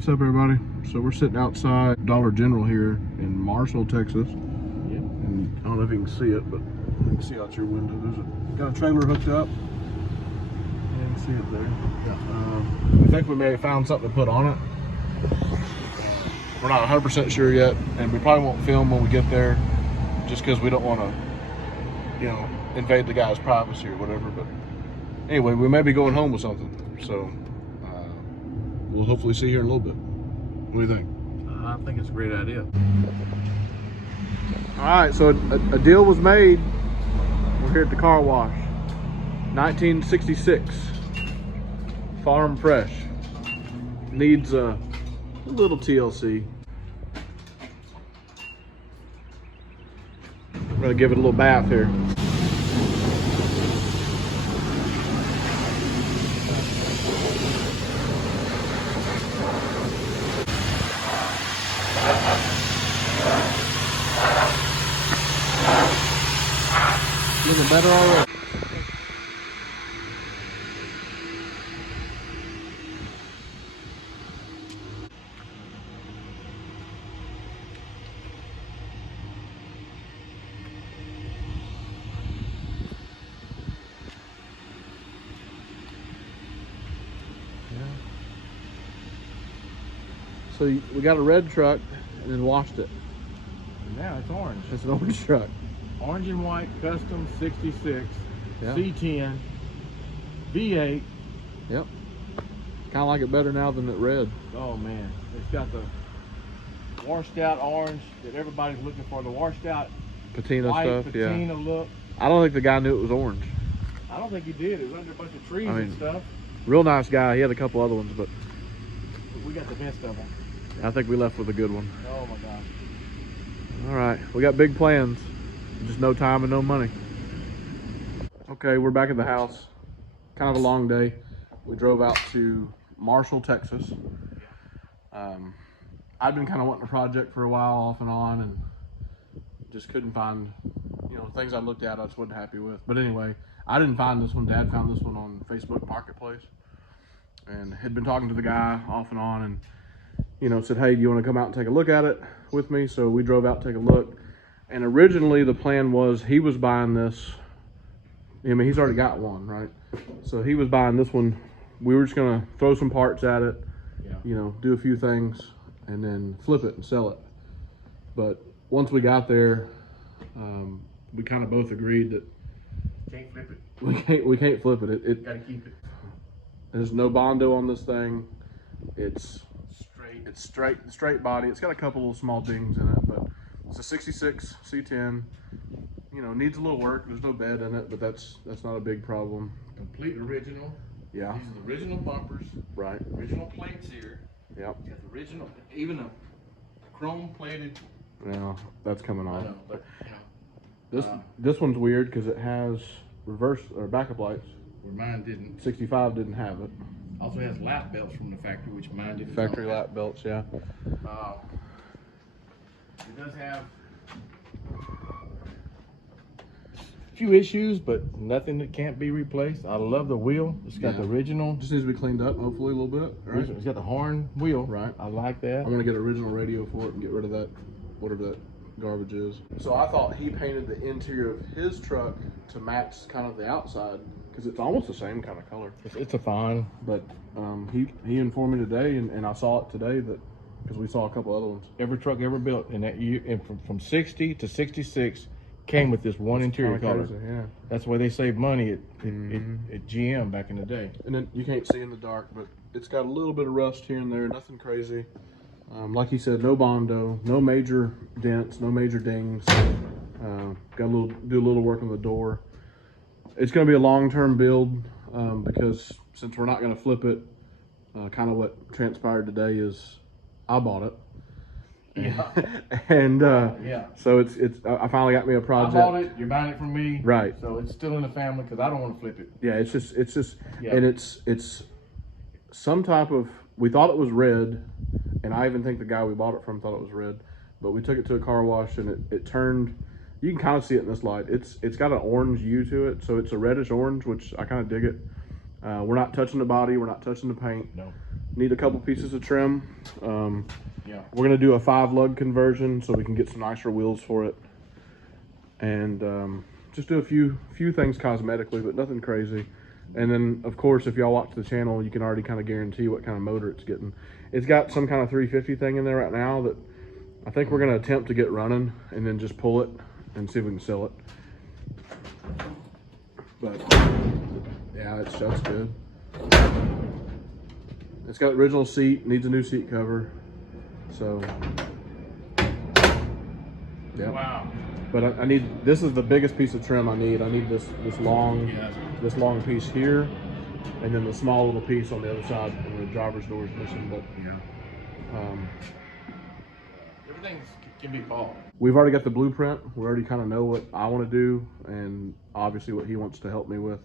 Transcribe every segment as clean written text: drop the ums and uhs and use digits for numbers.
What's up, everybody? So we're sitting outside Dollar General here in Marshall, Texas. Yep. And I don't know if you can see it, but you can see out your window. Got a trailer hooked up. You can see it there. Yeah. I think we may have found something to put on it. We're not 100% sure yet, and we probably won't film when we get there, just because we don't want to, invade the guy's privacy or whatever. But anyway, we may be going home with something. So we'll hopefully see you here in a little bit. What do you think? I think it's a great idea. All right, so a deal was made. We're here at the car wash. 1966 Farm Fresh. Needs a little TLC. I'm gonna give it a little bath here. Looking better already. So we got a red truck and then washed it. Now it's orange. It's an orange truck. Orange and white, custom 66, Yeah. C10, V8. Yep. Kind of like it better now than it red. Oh man, it's got the washed out orange that everybody's looking for. The washed out Patina white stuff, Patina yeah. look. I don't think the guy knew it was orange. I don't think he did. It was under a bunch of trees I mean, and stuff. Real nice guy. He had a couple other ones, but We got the best of them. I think we left with a good one. Oh my gosh. All right, we got big plans. Just no time and no money. Okay, we're back at the house. Kind of a long day. We drove out to Marshall, Texas. I've been kind of wanting a project for a while, off and on, and just couldn't find, things I looked at I just wasn't happy with. But anyway, I didn't find this one. Dad found this one on Facebook Marketplace, and had been talking to the guy off and on, and said, hey, do you want to come out and take a look at it with me? So we drove out to take a look. And originally the plan was he was buying this. I mean, he's already got one, right? So he was buying this one. We were just gonna throw some parts at it, do a few things, and then flip it and sell it. But once we got there, we kind of both agreed that Can't flip it. we can't flip it. It Gotta keep it there's no Bondo on this thing. It's straight. It's straight body. It's got a couple little small dings in it, but it's a 66 C10. Needs a little work. There's no bed in it, but that's not a big problem. Complete original. Yeah. These are the original bumpers. Right. Original plates here. Yep. Got the original, even a chrome plated. Yeah, that's coming I off. know, but This one's weird because it has reverse or backup lights. where mine didn't. 65 didn't have it. Also has lap belts from the factory, which mine didn't. Factory lap belts, yeah. It does have a few issues, but nothing that can't be replaced. I love the wheel. It's got the original. Just needs to be cleaned up, hopefully a little bit. Right. It's got the horn wheel. Right. I like that. I'm gonna get an original radio for it and get rid of that, whatever that garbage is. So I thought he painted the interior of his truck to match kind of the outside, because it's almost the same kind of color. It's a fine. But he informed me today, and I saw it today, that because we saw a couple other ones. Every truck ever built in that year, and from 60 to 66, came with this one interior color. Crazy, yeah. That's why they saved money at GM back in the day. And then you can't see in the dark, but it's got a little bit of rust here and there, nothing crazy. Like he said, no Bondo, no major dents, no major dings. Got do a little work on the door. It's going to be a long-term build because since we're not going to flip it, kind of what transpired today is I bought it. Yeah. And yeah. So it's I finally got me a project. I bought it. You're buying it from me. Right. So it's still in the family because I don't want to flip it. Yeah. It's just Yeah. and it's some type of. We thought it was red, and I even think the guy we bought it from thought it was red, but we took it to a car wash and it turned. You can kind of see it in this light. It's got an orange hue to it, so it's a reddish orange, which I kind of dig it. We're not touching the body. We're not touching the paint. No. Need a couple pieces of trim. Yeah. We're gonna do a 5-lug conversion so we can get some nicer wheels for it, and just do a few things cosmetically, but nothing crazy. And then, of course, if y'all watch the channel, you can already kind of guarantee what kind of motor it's getting. It's got some kind of 350 thing in there right now that I think we're gonna attempt to get running, and then just pull it and see if we can sell it. But yeah, that's good. It's got original seat, needs a new seat cover. So yeah. Wow. But I need, this is the biggest piece of trim I need. I need this long piece here, and then the small little piece on the other side where the driver's door is missing. But yeah, everything can be bought. We've already got the blueprint. We already kind of know what I want to do, and obviously what he wants to help me with,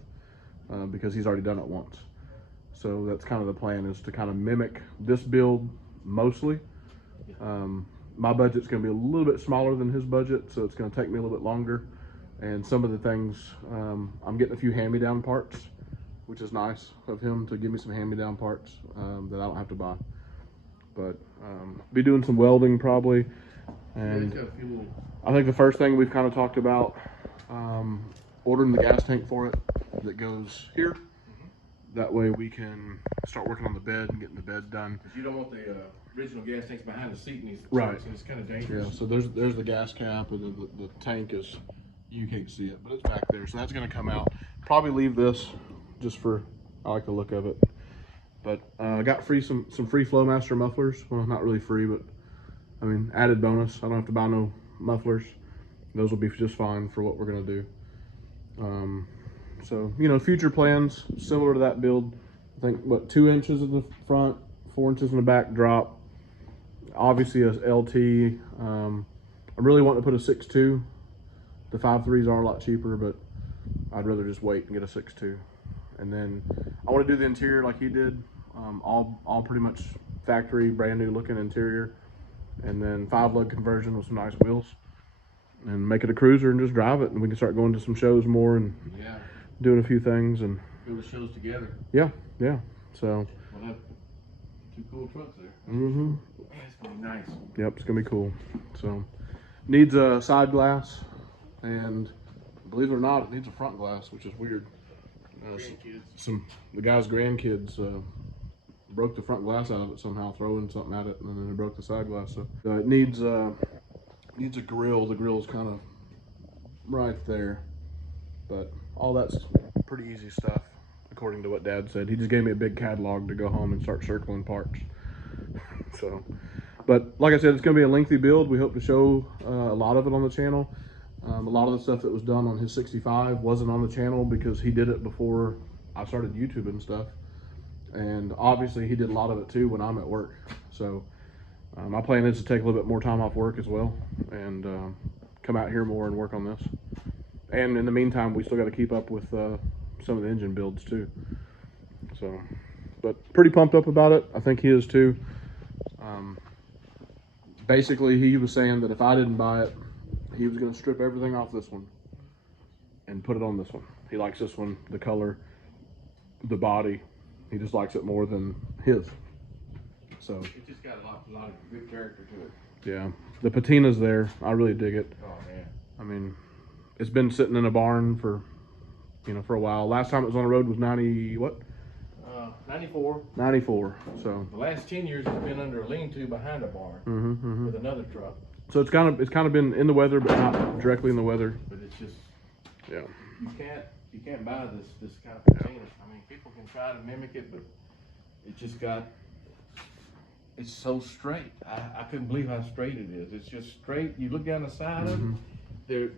because he's already done it once. So that's kind of the plan, is to kind of mimic this build mostly. My budget's going to be a little bit smaller than his budget, so it's going to take me a little bit longer. And some of the things, I'm getting a few hand-me-down parts, which is nice of him to give me some hand-me-down parts that I don't have to buy. But be doing some welding probably. And I think the first thing we've kind of talked about, ordering the gas tank for it that goes here. That way we can start working on the bed and getting the bed done. Because you don't want the original gas tanks behind the seat in these right. trucks, and it's kind of dangerous. Yeah, so there's the gas cap, and the tank is, you can't see it, but it's back there. So that's going to come out. Probably leave this just for, I like the look of it. But I got some free Flowmaster mufflers. Well, not really free, but I mean, added bonus. I don't have to buy no mufflers. Those will be just fine for what we're going to do. So, you know, future plans similar to that build. I think, what, 2 inches in the front, 4 inches in the back drop. Obviously a LT. I'm really wanting to put a 6.2. The 5.3s are a lot cheaper, but I'd rather just wait and get a 6.2. And then I want to do the interior like he did. All pretty much factory, brand new looking interior. And then 5-lug conversion with some nice wheels. And make it a cruiser and just drive it. And we can start going to some shows more and doing a few things. And go to shows together. Yeah. So We'll have 2 cool trucks there. Mm-hmm. It's gonna be nice. Yep, it's gonna be cool. So needs a side glass, and believe it or not, it needs a front glass, which is weird. The guy's grandkids broke the front glass out of it somehow, throwing something at it, and then they broke the side glass. So it needs a grill. The grill's kind of right there, but all that's pretty easy stuff, according to what Dad said. He just gave me a big catalog to go home and start circling parts. So, but like I said, it's going to be a lengthy build. We hope to show a lot of it on the channel. A lot of the stuff that was done on his 65 wasn't on the channel because he did it before I started YouTube and stuff. And obviously he did a lot of it too when I'm at work. So my plan is to take a little bit more time off work as well and come out here more and work on this. And in the meantime, we still got to keep up with some of the engine builds too. So, but pretty pumped up about it. I think he is too. Basically, he was saying that if I didn't buy it, he was going to strip everything off this one and put it on this one. He likes this one, the color, the body. He just likes it more than his. So it just got a lot of good character to it. Yeah, the patina's there. I really dig it. Oh man. I mean, it's been sitting in a barn for a while. Last time it was on the road was 94. 94. So the last 10 years it's been under a lean-to behind a barn with another truck. So it's kind of been in the weather, but not directly in the weather. But it's just you can't buy this kind of patina. I mean, people can try to mimic it, but it's so straight. I couldn't believe how straight it is. It's just straight. You look down the side of it, they're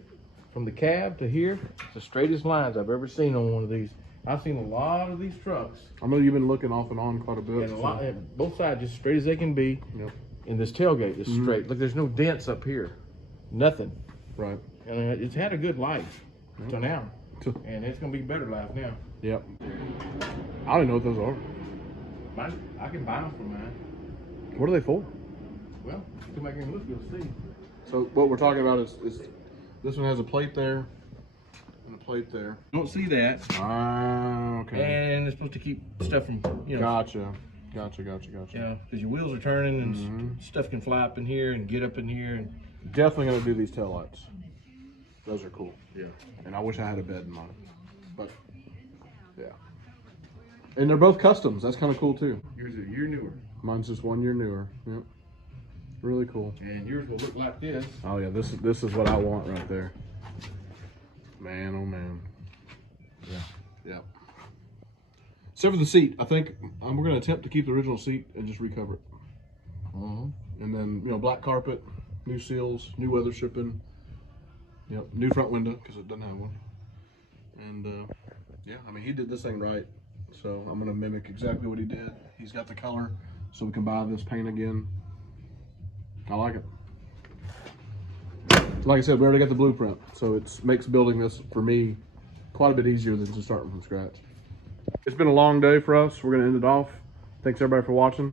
from the cab to here. It's the straightest lines I've ever seen on one of these. I've seen a lot of these trucks. I know you've been looking off and on quite a bit. And both sides just straight as they can be. Yep. And this tailgate is straight. Look, there's no dents up here. Nothing. Right. And it's had a good life till now. And it's going to be better life now. Yep. I don't even know what those are. I can buy them for mine. What are they for? Well, come back here and look, you'll see. So what we're talking about is this one has a plate there and a plate there. Don't see that. Ah, okay. And it's supposed to keep stuff from, Gotcha. Gotcha. You know, because your wheels are turning and stuff can fly up in here and get up in here. And Definitely gonna do these taillights. Those are cool. yeah, And I wish I had a bed in mine. But yeah. And they're both customs. That's kind of cool too. yours is a year newer, Mine's just 1 year newer. Yep. Really cool. and yours will look like this. Oh yeah, this is what I want right there. Man, oh man. Yeah. Yep. Except for the seat, I think we're going to attempt to keep the original seat and just recover it. And then, you know, black carpet, new seals, new weather stripping. Yep, new front window because it doesn't have one. And yeah, I mean, he did this thing right. So I'm going to mimic exactly what he did. He's got the color, so we can buy this paint again. I like it. Like I said, we already got the blueprint, so it makes building this for me quite a bit easier than just starting from scratch. It's been a long day for us. We're going to end it off. Thanks everybody for watching.